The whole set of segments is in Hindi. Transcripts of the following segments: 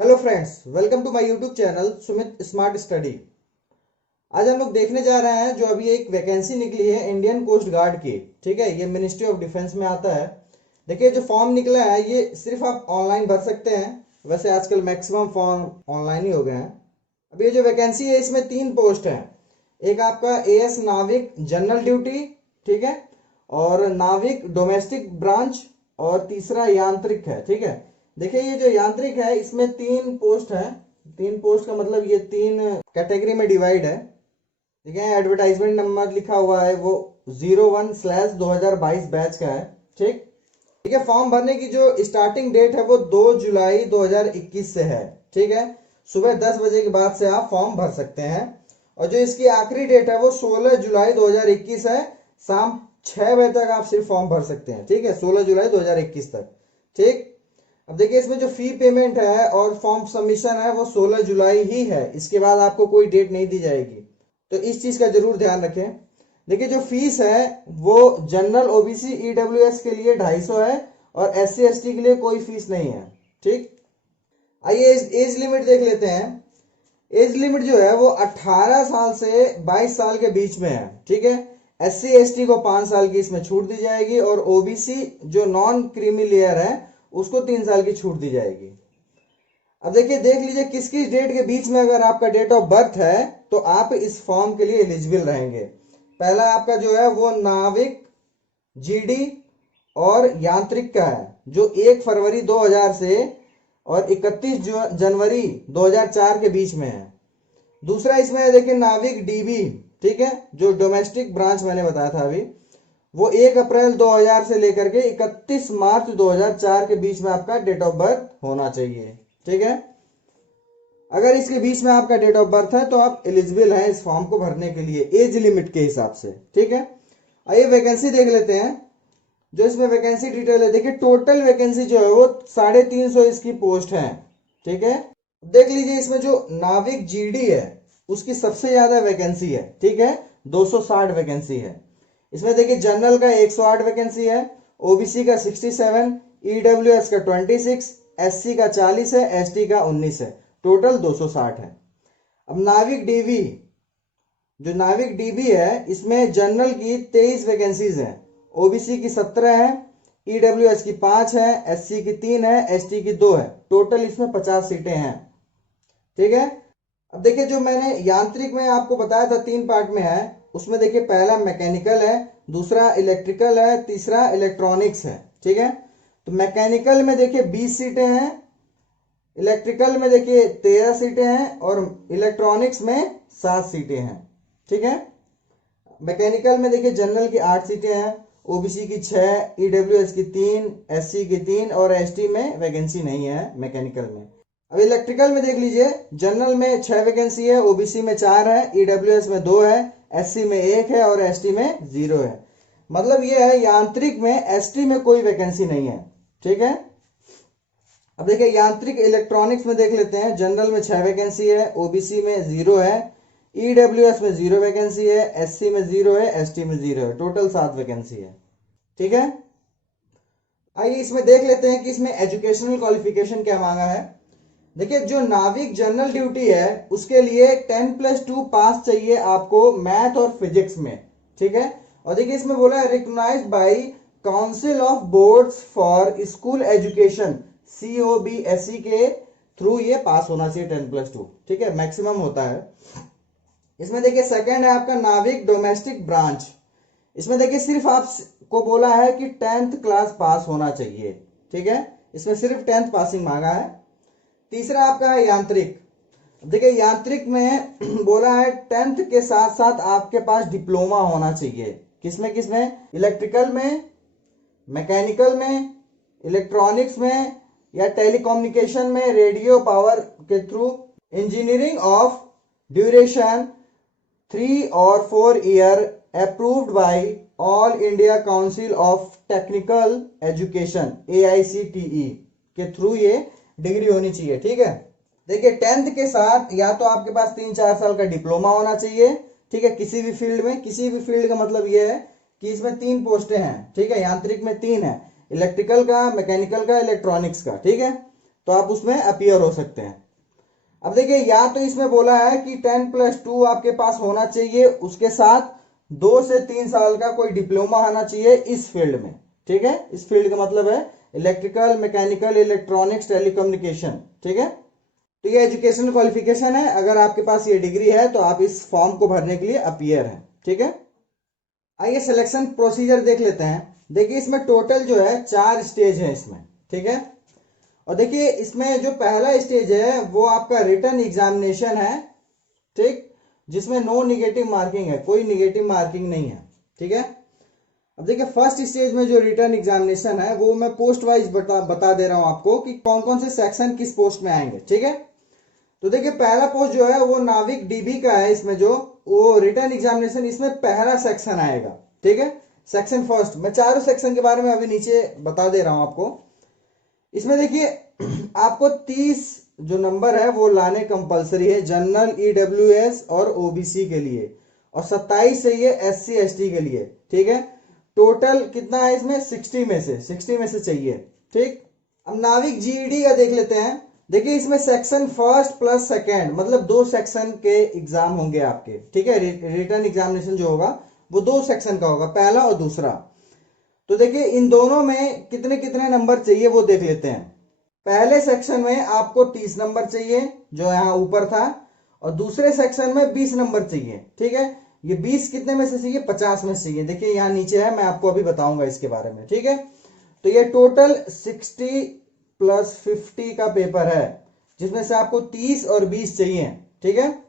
Hello friends, welcome to my YouTube channel Sumit smart study. आज हम लोग देखने जा रहे हैं जो अभी एक वैकेंसी निकली है इंडियन कोस्ट गार्ड की। ठीक है, ये मिनिस्ट्री ऑफ डिफेंस में आता है। देखिए, जो फॉर्म निकला है ये सिर्फ आप ऑनलाइन भर सकते हैं। वैसे आजकल मैक्सिमम फॉर्म ऑनलाइन ही हो गए हैं। अब ये जो वैकेंसी है इसमें 3 पोस्ट हैं। एक आपका एएस नाविक जनरल ड्यूटी, ठीक है, और नाविक डोमेस्टिक ब्रांच, और तीसरा यांत्रिक है। ठीक है, देखिए ये जो यांत्रिक है इसमें 3 पोस्ट है। 3 पोस्ट का मतलब ये 3 कैटेगरी में डिवाइड है। ठीक है, एडवर्टाइजमेंट नंबर लिखा हुआ है वो 01/2022 बैच का है। ठीक ठीक है, फॉर्म भरने की जो स्टार्टिंग डेट है वो 2 जुलाई 2021 से है। ठीक है, सुबह 10 बजे के बाद से आप फॉर्म भर सकते हैं। और जो इसकी आखिरी डेट है वो 16 जुलाई 2021 है। शाम 6 बजे तक आप सिर्फ फॉर्म भर सकते हैं। ठीक है, 16 जुलाई 2021 तक। ठीक, अब देखिए इसमें जो फी पेमेंट है और फॉर्म सबमिशन है वो 16 जुलाई ही है। इसके बाद आपको कोई डेट नहीं दी जाएगी, तो इस चीज का जरूर ध्यान रखें। देखिए जो फीस है वो जनरल ओबीसी ईडब्ल्यूएस के लिए 250 है और एससी एसटी के लिए कोई फीस नहीं है। ठीक, आइए एज लिमिट देख लेते हैं। एज लिमिट जो है वो 18 साल से 22 साल के बीच में है। ठीक है, एससी एसटी को 5 साल की इसमें छूट दी जाएगी और ओबीसी जो नॉन क्रीमी लेयर है उसको 3 साल की छूट दी जाएगी। अब देखिए, देख लीजिए किस किस डेट के बीच में अगर आपका डेट ऑफ बर्थ है तो आप इस फॉर्म के लिए एलिजिबल रहेंगे। पहला आपका जो है वो नाविक जीडी और यांत्रिक का है जो 1 फरवरी 2000 से और 31 जनवरी 2004 के बीच में है। दूसरा इसमें है देखिए नाविक डीबी, ठीक है, जो डोमेस्टिक ब्रांच मैंने बताया था अभी, वो 1 अप्रैल 2000 से लेकर के 31 मार्च 2004 के बीच में आपका डेट ऑफ बर्थ होना चाहिए। ठीक है, अगर इसके बीच में आपका डेट ऑफ बर्थ है तो आप एलिजिबल हैं इस फॉर्म को भरने के लिए एज लिमिट के हिसाब से। ठीक है, आइए वैकेंसी देख लेते हैं। जो इसमें वैकेंसी डिटेल है, देखिए टोटल वैकेंसी जो है वो 350 इसकी पोस्ट है। ठीक है, देख लीजिए इसमें जो नाविक जीडी है उसकी सबसे ज्यादा वैकेंसी है। ठीक है, 260 वैकेंसी है। इसमें देखिए जनरल का 108 वैकेंसी है, ओबीसी का 67, ईडब्ल्यूएस का 26, एससी का 40 है, एसटी का 19 है। टोटल 260 है। अब नाविक डीवी, जो नाविक डीबी है इसमें जनरल की 23 वैकेंसीज हैं, ओबीसी की 17 है, ईडब्ल्यूएस की 5 है, एससी की 3 है, एसटी की 2 है। टोटल इसमें 50 सीटें हैं। ठीक है, अब देखिए जो मैंने यांत्रिक में आपको बताया था 3 पार्ट में है, उसमें देखिए पहला मैकेनिकल है, दूसरा इलेक्ट्रिकल है, तीसरा इलेक्ट्रॉनिक्स है। ठीक है, तो मैकेनिकल में देखिए 20 सीटें हैं, इलेक्ट्रिकल में देखिए 13 सीटें हैं और इलेक्ट्रॉनिक्स में 7 सीटें हैं। ठीक है, मैकेनिकल में देखिए जनरल की 8 सीटें हैं, ओबीसी की 6, ईडब्ल्यूएस की 3, एससी की 3 और एसटी में वैकेंसी नहीं है मैकेनिकल में। अब इलेक्ट्रिकल में देख लीजिए, जनरल में 6 वैकेंसी है, ओबीसी में 4 है, ईडब्ल्यूएस में 2 है, एससी में 1 है और एसटी में 0 है। मतलब ये है यांत्रिक में एसटी में कोई वैकेंसी नहीं है। ठीक है, अब देखिए यांत्रिक इलेक्ट्रॉनिक्स में देख लेते हैं। जनरल में 6 वैकेंसी है, ओबीसी में 0 है, ईडब्ल्यूएस में 0 वैकेंसी है, एससी में 0 है, एसटी में 0 है। टोटल 7 वैकेंसी है। ठीक है, आइए इसमें देख लेते हैं कि इसमें एजुकेशनल क्वालिफिकेशन क्या मांगा है। देखिए जो नाविक जनरल ड्यूटी है उसके लिए 10+2 पास चाहिए आपको मैथ और फिजिक्स में। ठीक है, और देखिए इसमें बोला है recognized by council of boards for school education COBSE के थ्रू ये पास होना चाहिए 10+2। ठीक है, मैक्सिमम होता है। इसमें देखिए सेकंड है आपका नाविक डोमेस्टिक ब्रांच। इसमें देखिए सिर्फ आपको बोला है कि 10th क्लास पास होना चाहिए। ठीक है, इसमें सिर्फ 10th पासिंग मांगा है। तीसरा आपका है यांत्रिक। देखिए यांत्रिक में बोला है 10th के साथ साथ आपके पास डिप्लोमा होना चाहिए। किसमें किसमें? इलेक्ट्रिकल में, मैकेनिकल में, इलेक्ट्रॉनिक्स में या टेलीकम्युनिकेशन में, रेडियो पावर के थ्रू, इंजीनियरिंग ऑफ ड्यूरेशन 3 और 4 year approved by all India council of technical education AICTE के थ्रू ये डिग्री होनी चाहिए। ठीक है, देखिए 10th के साथ या तो आपके पास 3-4 साल का डिप्लोमा होना चाहिए। ठीक है, किसी भी फील्ड में, किसी भी फील्ड का मतलब ये है कि इसमें 3 पोस्टें हैं। ठीक है, यांत्रिक में 3 है, इलेक्ट्रिकल का, मैकेनिकल का, इलेक्ट्रॉनिक्स का। ठीक है, तो आप उसमें अपीयर हो सकते हैं। अब देखिए, या तो इसमें बोला है कि 10+2 आपके पास होना चाहिए, उसके साथ 2 से 3 साल का कोई डिप्लोमा आना चाहिए इस फील्ड में। ठीक है, इस फील्ड का मतलब है इलेक्ट्रिकल, मैकेनिकल, इलेक्ट्रॉनिक्स, टेलीकम्युनिकेशन। ठीक है, तो ये एजुकेशनल क्वालिफिकेशन है। अगर आपके पास ये डिग्री है तो आप इस फॉर्म को भरने के लिए अपीयर हैं। ठीक है, आइए सिलेक्शन प्रोसीजर देख लेते हैं। देखिए, इसमें टोटल जो है 4 स्टेज है इसमें। ठीक है, और देखिए इसमें जो पहला स्टेज है वो आपका रिटन एग्जामिनेशन है। ठीक, जिसमें नो निगेटिव मार्किंग है, कोई निगेटिव मार्किंग नहीं है। ठीक है, अब देखिए फर्स्ट स्टेज में जो रिटन एग्जामिनेशन है वो मैं पोस्ट वाइज बता दे रहा हूं आपको कि कौन कौन से सेक्शन किस पोस्ट में आएंगे। ठीक है, तो देखिए पहला पोस्ट जो है वो नाविक डीबी का है। इसमें जो वो रिटन एग्जामिनेशन, इसमें पहला सेक्शन आएगा। ठीक है, सेक्शन फर्स्ट। मैं चारों सेक्शन के बारे में अभी नीचे बता दे रहा हूं आपको। इसमें देखिए आपको 30 जो नंबर है वो लाने कंपलसरी है, जनरल, ईडब्ल्यूएस और ओबीसी के लिए, और 27 चाहिए एससी एसटी के लिए। ठीक है, टोटल कितना है इसमें, 60 में से चाहिए। ठीक, अब नाविक जीईडी का देख लेते हैं। देखिए इसमें सेक्शन फर्स्ट प्लस सेकेंड, मतलब 2 सेक्शन के एग्जाम होंगे आपके। ठीक है, रिटर्न एग्जामिनेशन जो होगा वो 2 सेक्शन का होगा, पहला और दूसरा। तो देखिए इन दोनों में कितने कितने नंबर चाहिए वो देख लेते हैं। पहले सेक्शन में आपको 30 नंबर चाहिए जो यहाँ ऊपर था, और दूसरे सेक्शन में 20 नंबर चाहिए। ठीक है, ये 20 कितने में से चाहिए, 50 में से चाहिए। देखिए यहाँ नीचे है, मैं आपको अभी बताऊंगा इसके बारे में। ठीक है, तो ये टोटल 60+50 का पेपर है, जिसमें से आपको 30 और 20 चाहिए। ठीक है,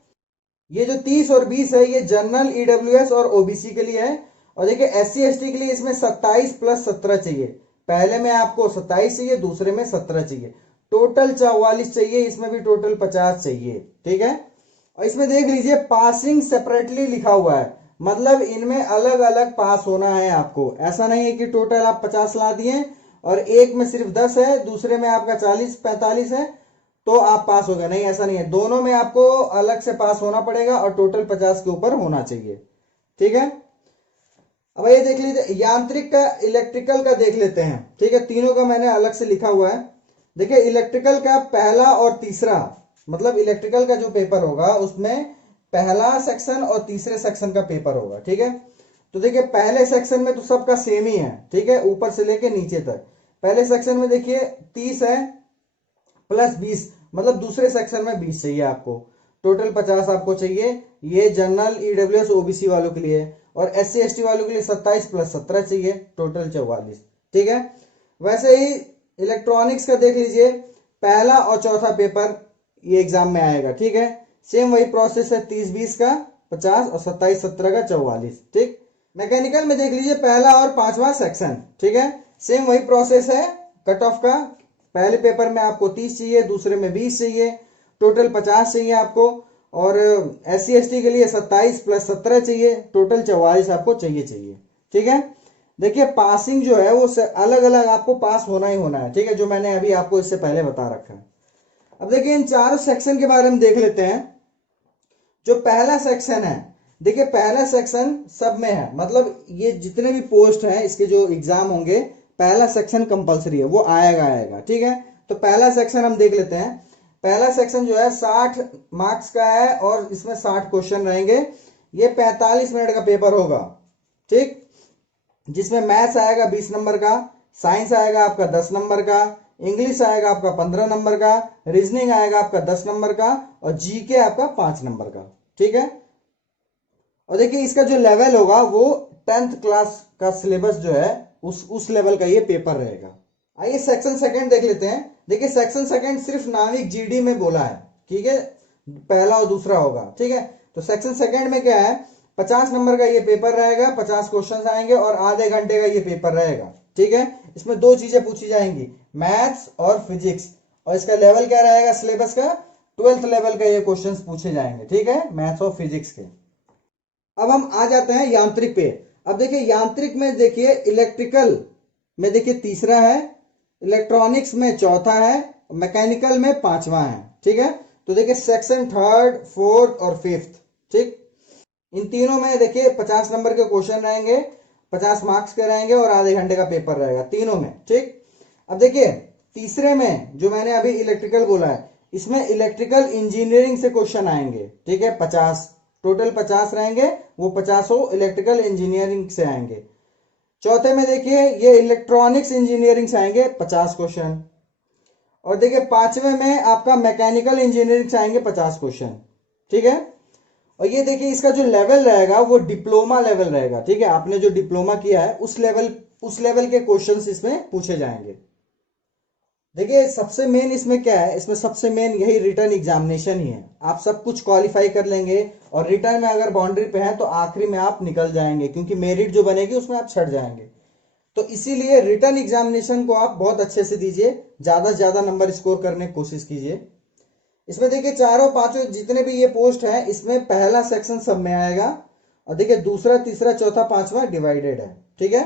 ये जो 30 और 20 है ये जनरल, ईडब्ल्यूएस और ओबीसी के लिए है। और देखिए एससी एसटी के लिए इसमें 27+17 चाहिए। पहले में आपको 27 चाहिए, दूसरे में 17 चाहिए, टोटल 44 चाहिए। इसमें भी टोटल 50 चाहिए। ठीक है, और इसमें देख लीजिए पासिंग सेपरेटली लिखा हुआ है, मतलब इनमें अलग अलग पास होना है आपको। ऐसा नहीं है कि टोटल आप 50 ला दिए और एक में सिर्फ 10 है, दूसरे में आपका 40-45 है तो आप पास हो गए, नहीं, ऐसा नहीं है। दोनों में आपको अलग से पास होना पड़ेगा और टोटल 50 के ऊपर होना चाहिए। ठीक है, अब ये देख लीजिए यांत्रिक का, इलेक्ट्रिकल का देख लेते हैं। ठीक है, तीनों का मैंने अलग से लिखा हुआ है। देखिए इलेक्ट्रिकल का पहला और तीसरा, मतलब इलेक्ट्रिकल का जो पेपर होगा उसमें पहला सेक्शन और तीसरे सेक्शन का पेपर होगा। ठीक है, तो देखिए पहले सेक्शन में तो सबका सेम ही है। ठीक है, ऊपर से लेके नीचे तक। पहले सेक्शन में देखिए 30 है प्लस 20, मतलब दूसरे सेक्शन में 20 चाहिए आपको, टोटल 50 आपको चाहिए। ये जनरल, ईडब्ल्यूएस, ओबीसी वालों के लिए, और एससी एसटी वालों के लिए 27+17 चाहिए, टोटल 44। ठीक है, वैसे ही इलेक्ट्रॉनिक्स का देख लीजिए, पहला और चौथा पेपर ये एग्जाम में आएगा। ठीक है, सेम वही प्रोसेस है, 30-20 का 50 और 27-17 का 44। ठीक, मैकेनिकल में देख लीजिए पहला और 5वां सेक्शन। ठीक है, सेम वही प्रोसेस है कट ऑफ का। पहले पेपर में आपको 30 चाहिए, दूसरे में 20 चाहिए, टोटल 50 चाहिए आपको। और एससी एसटी के लिए 27+17 चाहिए, टोटल 44 आपको चाहिए। ठीक है, देखिए पासिंग जो है वो अलग अलग आपको पास होना ही होना है। ठीक है, जो मैंने अभी आपको इससे पहले बता रखा है। अब देखिए इन चारों सेक्शन के बारे में देख लेते हैं। जो पहला सेक्शन है, देखिए पहला सेक्शन सब में है, मतलब ये जितने भी पोस्ट हैं इसके जो एग्जाम होंगे, पहला सेक्शन कंपलसरी है, वो आएगा। ठीक है, तो पहला सेक्शन हम देख लेते हैं। पहला सेक्शन जो है 60 मार्क्स का है और इसमें 60 क्वेश्चन रहेंगे। ये 45 मिनट का पेपर होगा। ठीक, जिसमें मैथ्स आएगा 20 नंबर का, साइंस आएगा आपका 10 नंबर का, इंग्लिश आएगा आपका 15 नंबर का, रीजनिंग आएगा आपका 10 नंबर का, और जीके आपका 5 नंबर का। ठीक है, और देखिए इसका जो लेवल होगा वो 10th क्लास का सिलेबस जो है उस लेवल का ये पेपर रहेगा। आइए सेक्शन सेकंड देख लेते हैं। देखिए सेक्शन सेकंड सिर्फ नाविक जीडी में बोला है। ठीक है, पहला और दूसरा होगा। ठीक है, तो सेक्शन सेकंड में क्या है, 50 नंबर का ये पेपर रहेगा, 50 क्वेश्चन आएंगे और आधे घंटे का ये पेपर रहेगा। ठीक है, इसमें 2 चीजें पूछी जाएंगी, मैथ्स और फिजिक्स, और इसका लेवल क्या रहेगा सिलेबस का, 12th लेवल का ये क्वेश्चन पूछे जाएंगे। ठीक है, मैथ्स और फिजिक्स के। अब हम आ जाते हैं यांत्रिक पे। अब देखिए यांत्रिक में देखिए इलेक्ट्रिकल में देखिए तीसरा है, इलेक्ट्रॉनिक्स में चौथा है, मैकेनिकल में 5वां है। ठीक है, तो देखिए सेक्शन 3rd, 4th और 5th। ठीक, इन तीनों में देखिए 50 नंबर के क्वेश्चन रहेंगे, 50 मार्क्स के रहेंगे और आधे घंटे का पेपर रहेगा तीनों में। ठीक, अब देखिए तीसरे में जो मैंने अभी इलेक्ट्रिकल बोला है, इसमें इलेक्ट्रिकल इंजीनियरिंग से क्वेश्चन आएंगे, ठीक है, 50, टोटल 50 रहेंगे, वो 50 इलेक्ट्रिकल इंजीनियरिंग से आएंगे। चौथे में देखिए ये इलेक्ट्रॉनिक्स इंजीनियरिंग से आएंगे 50 क्वेश्चन। और देखिए पांचवे में आपका मैकेनिकल इंजीनियरिंग से आएंगे 50 क्वेश्चन, ठीक है। और ये देखिए इसका जो लेवल रहेगा वो डिप्लोमा लेवल रहेगा, ठीक है, आपने जो डिप्लोमा किया है उस लेवल के क्वेश्चंस इसमें पूछे जाएंगे। देखिए सबसे मेन इसमें क्या है, इसमें सबसे मेन यही रिटर्न एग्जामिनेशन ही है। आप सब कुछ क्वालिफाई कर लेंगे और रिटर्न में अगर बाउंड्री पे है तो आखिरी में आप निकल जाएंगे, क्योंकि मेरिट जो बनेगी उसमें आप छट जाएंगे। तो इसीलिए रिटर्न एग्जामिनेशन को आप बहुत अच्छे से दीजिए, ज्यादा से ज्यादा नंबर स्कोर करने की कोशिश कीजिए। इसमें देखिए चारों पांचों जितने भी ये पोस्ट है, इसमें पहला सेक्शन सब में आएगा, और देखिए दूसरा तीसरा चौथा पांचवा डिवाइडेड है, ठीक है।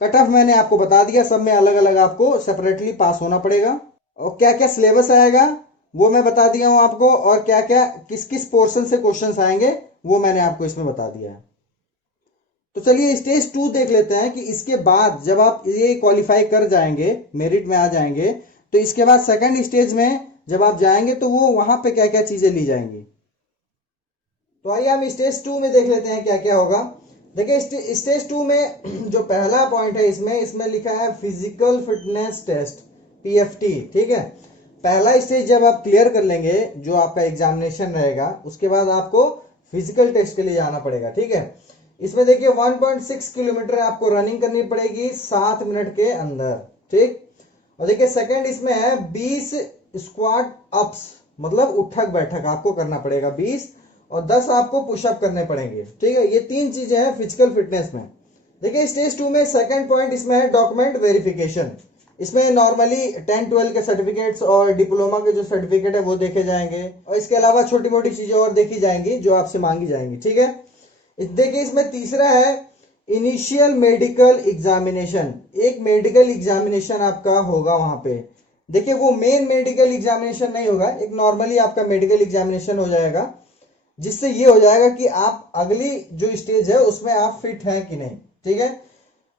कट ऑफ मैंने आपको बता दिया, सब में अलग अलग आपको सेपरेटली पास होना पड़ेगा। और क्या क्या सिलेबस आएगा वो मैं बता दिया हूं आपको, और क्या क्या किस किस पोर्शन से क्वेश्चंस आएंगे वो मैंने आपको इसमें बता दिया है। तो चलिए स्टेज 2 देख लेते हैं कि इसके बाद जब आप ये क्वालिफाई कर जाएंगे, मेरिट में आ जाएंगे, तो इसके बाद सेकंड स्टेज में जब आप जाएंगे तो वो वहां पे क्या क्या चीजें ली जाएंगी। तो आइए हम स्टेज 2 में देख लेते हैं क्या क्या होगा। देखिए स्टेज 2 में जो पहला पॉइंट है इसमें लिखा है फिजिकल फिटनेस टेस्ट, पीएफटी, ठीक है। पहला स्टेज जब आप क्लियर कर लेंगे, जो आपका एग्जामिनेशन रहेगा, उसके बाद आपको फिजिकल टेस्ट के लिए जाना पड़ेगा, ठीक है। इसमें देखिए 1.6 किलोमीटर आपको रनिंग करनी पड़ेगी 7 मिनट के अंदर, ठीक। और देखिए सेकंड इसमें है 20 स्क्वाट अप्स, मतलब उठक बैठक आपको करना पड़ेगा 20, और 10 आपको पुशअप करने पड़ेंगे, ठीक है। ये 3 चीजें हैं फिजिकल फिटनेस में। देखिए स्टेज 2 में सेकंड पॉइंट इसमें है डॉक्यूमेंट वेरिफिकेशन। इसमें नॉर्मली 10-12 के सर्टिफिकेट्स और डिप्लोमा के जो सर्टिफिकेट है वो देखे जाएंगे, और इसके अलावा छोटी मोटी चीजें और देखी जाएंगी जो आपसे मांगी जाएंगी, ठीक है। देखिए इसमें तीसरा है इनिशियल मेडिकल एग्जामिनेशन। एक मेडिकल एग्जामिनेशन आपका होगा वहां पे। देखिए वो मेन मेडिकल एग्जामिनेशन नहीं होगा, एक नॉर्मली आपका मेडिकल एग्जामिनेशन हो जाएगा, जिससे ये हो जाएगा कि आप अगली जो स्टेज है उसमें आप फिट हैं कि नहीं, ठीक है।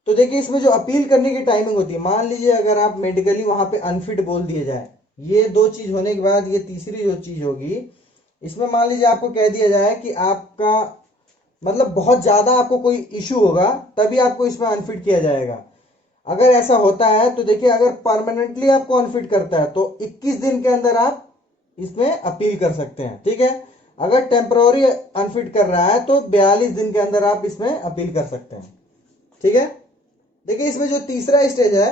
तो देखिए इसमें जो अपील करने की टाइमिंग होती है, मान लीजिए अगर आप मेडिकली वहां पे अनफिट बोल दिए जाए, ये 2 चीज होने के बाद ये तीसरी जो चीज होगी, इसमें मान लीजिए आपको कह दिया जाए कि आपका मतलब बहुत ज्यादा आपको कोई इश्यू होगा, तभी आपको इसमें अनफिट किया जाएगा। अगर ऐसा होता है तो देखिए अगर परमानेंटली आपको अनफिट करता है तो 21 दिन के अंदर आप इसमें अपील कर सकते हैं, ठीक है। अगर टेम्पररी अनफिट कर रहा है तो 42 दिन के अंदर आप इसमें अपील कर सकते हैं, ठीक है। देखिए इसमें जो तीसरा स्टेज है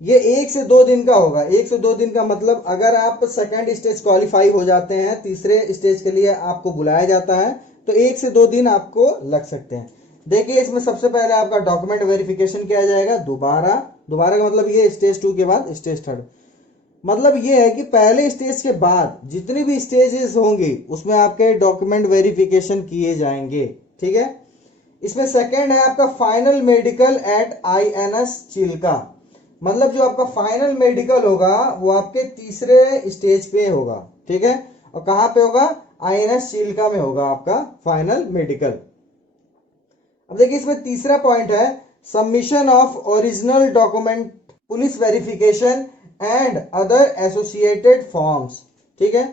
ये 1 से 2 दिन का होगा। 1 से 2 दिन का मतलब अगर आप सेकंड स्टेज क्वालिफाई हो जाते हैं, तीसरे स्टेज के लिए आपको बुलाया जाता है, तो 1 से 2 दिन आपको लग सकते हैं। देखिए इसमें सबसे पहले आपका डॉक्यूमेंट वेरिफिकेशन किया जाएगा दोबारा का मतलब ये स्टेज 2 के बाद स्टेज 3, मतलब ये है कि पहले स्टेज के बाद जितनी भी स्टेजेस होंगी उसमें आपके डॉक्यूमेंट वेरिफिकेशन किए जाएंगे, ठीक है। इसमें सेकंड है आपका final medical at INS Chilka, मतलब जो आपका फाइनल मेडिकल होगा वो आपके तीसरे स्टेज पे होगा, ठीक है। और कहां पे होगा, INS चिल्का में होगा आपका फाइनल मेडिकल। अब देखिए इसमें तीसरा पॉइंट है submission of original document, police verification and other associated forms, ठीक है।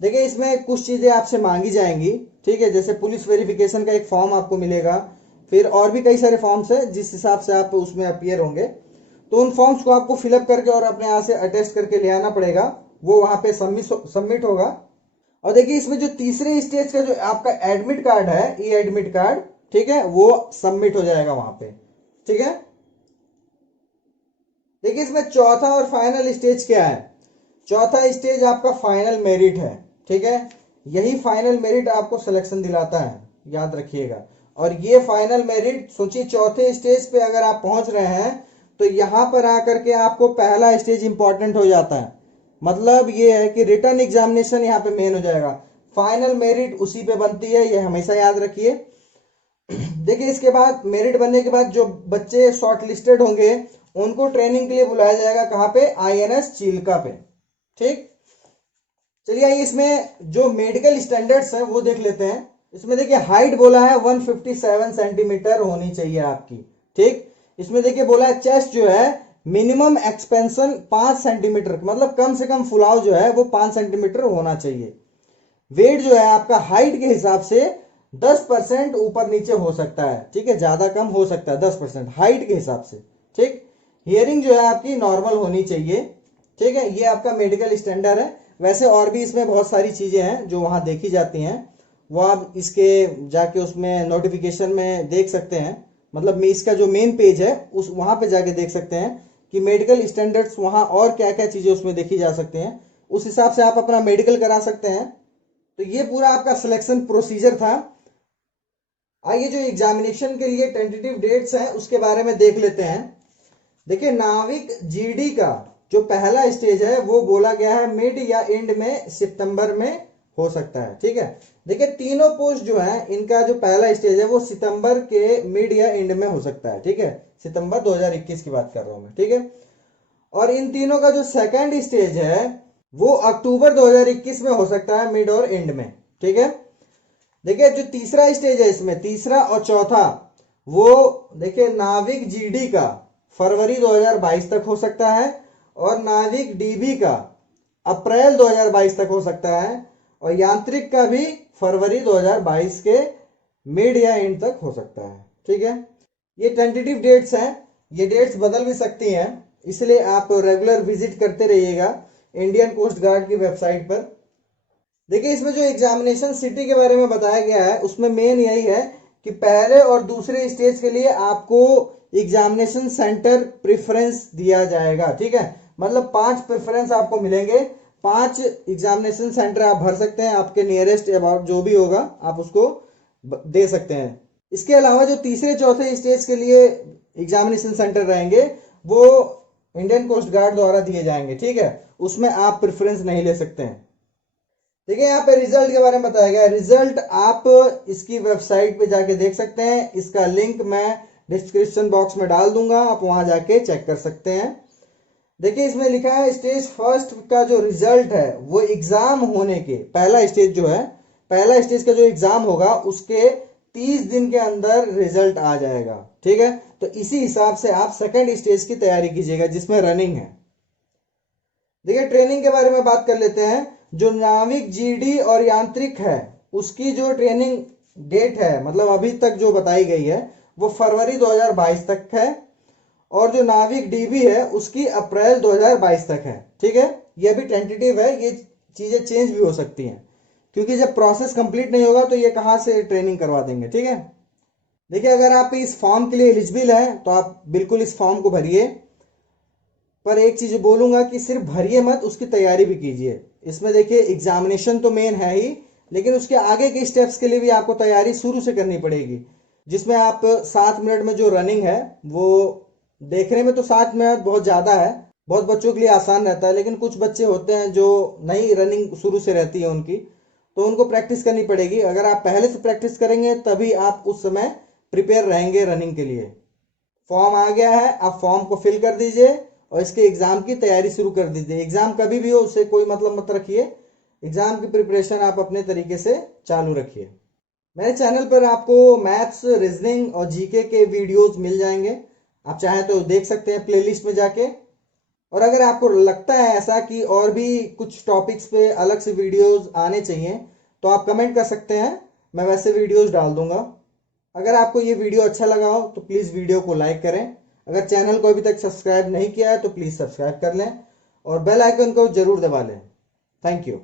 देखिए इसमें कुछ चीजें आपसे मांगी जाएंगी, ठीक है, जैसे पुलिस वेरिफिकेशन का एक फॉर्म आपको मिलेगा, फिर और भी कई सारे फॉर्म्स है जिस हिसाब से आप उसमें अपीयर होंगे, तो उन फॉर्म्स को आपको फिलअप करके और अपने यहाँ से अटेस्ट करके ले आना पड़ेगा, वो वहां पे सबमिट होगा। और देखिए इसमें जो तीसरे स्टेज का जो आपका एडमिट कार्ड है, ई एडमिट कार्ड, ठीक है, वो सबमिट हो जाएगा वहां पे, ठीक है। देखिए इसमें चौथा और फाइनल स्टेज क्या है, चौथा स्टेज आपका फाइनल मेरिट है, ठीक है। यही फाइनल मेरिट आपको सिलेक्शन दिलाता है, याद रखिएगा। और ये फाइनल मेरिट सोचिए चौथे स्टेज पे अगर आप पहुंच रहे हैं तो यहां पर आकर के आपको पहला स्टेज इंपॉर्टेंट हो जाता है, मतलब ये है कि रिटर्न एग्जामिनेशन यहाँ पे मेन हो जाएगा, फाइनल मेरिट उसी पे बनती है, ये हमेशा याद रखिए। देखिए इसके बाद मेरिट बनने के बाद जो बच्चे शॉर्ट लिस्टेड होंगे उनको ट्रेनिंग के लिए बुलाया जाएगा, कहां पे, INS चिल्का पे, ठीक। चलिए आइए इसमें जो मेडिकल स्टैंडर्ड्स हैं वो देख लेते हैं। इसमें देखिए हाइट बोला है 157 सेंटीमीटर होनी चाहिए आपकी, ठीक। इसमें देखिए बोला है चेस्ट जो है मिनिमम एक्सपेंशन 5 सेंटीमीटर, मतलब कम से कम फुलाव जो है वो 5 सेंटीमीटर होना चाहिए। वेट जो है आपका हाइट के हिसाब से 10% ऊपर नीचे हो सकता है, ठीक है, ज्यादा कम हो सकता है 10% हाइट के हिसाब से, ठीक। हियरिंग जो है आपकी नॉर्मल होनी चाहिए, ठीक है, ये आपका मेडिकल स्टैंडर्ड है। वैसे और भी इसमें बहुत सारी चीजें हैं जो वहां देखी जाती हैं, वो आप इसके जाके उसमें नोटिफिकेशन में देख सकते हैं, मतलब इसका जो मेन पेज है उस वहां पे जाके देख सकते हैं कि मेडिकल स्टैंडर्ड्स वहां और क्या क्या चीजें उसमें देखी जा सकती हैं, उस हिसाब से आप अपना मेडिकल करा सकते हैं। तो ये पूरा आपका सिलेक्शन प्रोसीजर था। आइए जो एग्जामिनेशन के लिए टेंटेटिव डेट्स हैं उसके बारे में देख लेते हैं। देखिए नाविक जीडी का जो पहला स्टेज है वो बोला गया है मिड या एंड में सितंबर में हो सकता है, ठीक है। देखिए तीनों पोस्ट जो है इनका जो पहला स्टेज है वो सितंबर के मिड या एंड में हो सकता है, ठीक है, सितंबर 2021 की बात कर रहा हूं मैं, ठीक है। और इन तीनों का जो सेकंड स्टेज है वो अक्टूबर 2021 में हो सकता है, मिड और एंड में, ठीक है। देखिए जो तीसरा स्टेज है इसमें, तीसरा और चौथा, वो देखिए नाविक जीडी का फरवरी 2022 तक हो सकता है और नाविक डीबी का अप्रैल 2022 तक हो सकता है और यांत्रिक का भी फरवरी 2022 के मिड या एंड तक हो सकता है, ठीक है। ये टेंटेटिव डेट्स हैं, ये डेट्स बदल भी सकती हैं, इसलिए आप रेगुलर विजिट करते रहिएगा इंडियन कोस्ट गार्ड की वेबसाइट पर। देखिए इसमें जो एग्जामिनेशन सिटी के बारे में बताया गया है उसमें मेन यही है कि पहले और दूसरे स्टेज के लिए आपको एग्जामिनेशन सेंटर प्रेफरेंस दिया जाएगा, ठीक है, मतलब 5 प्रेफरेंस आपको मिलेंगे, 5 एग्जामिनेशन सेंटर आप भर सकते हैं, आपके नियरेस्ट अबाउट जो भी होगा आप उसको दे सकते हैं। इसके अलावा जो तीसरे चौथे स्टेज के लिए एग्जामिनेशन सेंटर रहेंगे वो इंडियन कोस्ट गार्ड द्वारा दिए जाएंगे, ठीक है, उसमें आप प्रेफरेंस नहीं ले सकते हैं। देखिए यहाँ पे रिजल्ट के बारे में बताया गया है, रिजल्ट आप इसकी वेबसाइट पे जाके देख सकते हैं, इसका लिंक मैं डिस्क्रिप्शन बॉक्स में डाल दूंगा, आप वहां जाके चेक कर सकते हैं। देखिए इसमें लिखा है स्टेज फर्स्ट का जो रिजल्ट है वो एग्जाम होने के पहला स्टेज जो है, पहला स्टेज का जो एग्जाम होगा उसके 30 दिन के अंदर रिजल्ट आ जाएगा, ठीक है। तो इसी हिसाब से आप सेकंड स्टेज की तैयारी कीजिएगा जिसमें रनिंग है। देखिए ट्रेनिंग के बारे में बात कर लेते हैं। जो नाविक जीडी और यांत्रिक है उसकी जो ट्रेनिंग डेट है, मतलब अभी तक जो बताई गई है वो फरवरी 2022 तक है और जो नाविक डीबी है उसकी अप्रैल 2022 तक है, ठीक है। ये भी टेंटेटिव है, ये चीजें चेंज भी हो सकती हैं क्योंकि जब प्रोसेस कंप्लीट नहीं होगा तो ये कहां से ट्रेनिंग करवा देंगे, ठीक है। देखिए अगर आप इस फॉर्म के लिए एलिजिबल हैं तो आप बिल्कुल इस फॉर्म को भरिए, पर एक चीज बोलूंगा कि सिर्फ भरिए मत, उसकी तैयारी भी कीजिए। इसमें देखिए एग्जामिनेशन तो मेन है ही, लेकिन उसके आगे के स्टेप्स के लिए भी आपको तैयारी शुरू से करनी पड़ेगी, जिसमें आप 7 मिनट में जो रनिंग है वो देखने में तो 7 मिनट बहुत ज्यादा है, बहुत बच्चों के लिए आसान रहता है, लेकिन कुछ बच्चे होते हैं जो नई रनिंग शुरू से रहती है उनकी, तो उनको प्रैक्टिस करनी पड़ेगी। अगर आप पहले से प्रैक्टिस करेंगे तभी आप उस समय प्रिपेयर रहेंगे रनिंग के लिए। फॉर्म आ गया है, आप फॉर्म को फिल कर दीजिए और इसके एग्जाम की तैयारी शुरू कर दीजिए। एग्जाम कभी भी हो उससे कोई मतलब मत रखिए, एग्जाम की प्रिपरेशन आप अपने तरीके से चालू रखिए। मेरे चैनल पर आपको मैथ्स, रीजनिंग और जीके के वीडियोस मिल जाएंगे, आप चाहें तो देख सकते हैं प्लेलिस्ट में जाके। और अगर आपको लगता है ऐसा कि और भी कुछ टॉपिक्स पे अलग से वीडियोस आने चाहिए तो आप कमेंट कर सकते हैं, मैं वैसे वीडियोस डाल दूंगा। अगर आपको ये वीडियो अच्छा लगा हो तो प्लीज़ वीडियो को लाइक करें, अगर चैनल को अभी तक सब्सक्राइब नहीं किया है तो प्लीज़ सब्सक्राइब कर लें और बेल आइकन को जरूर दबा लें। Thank you.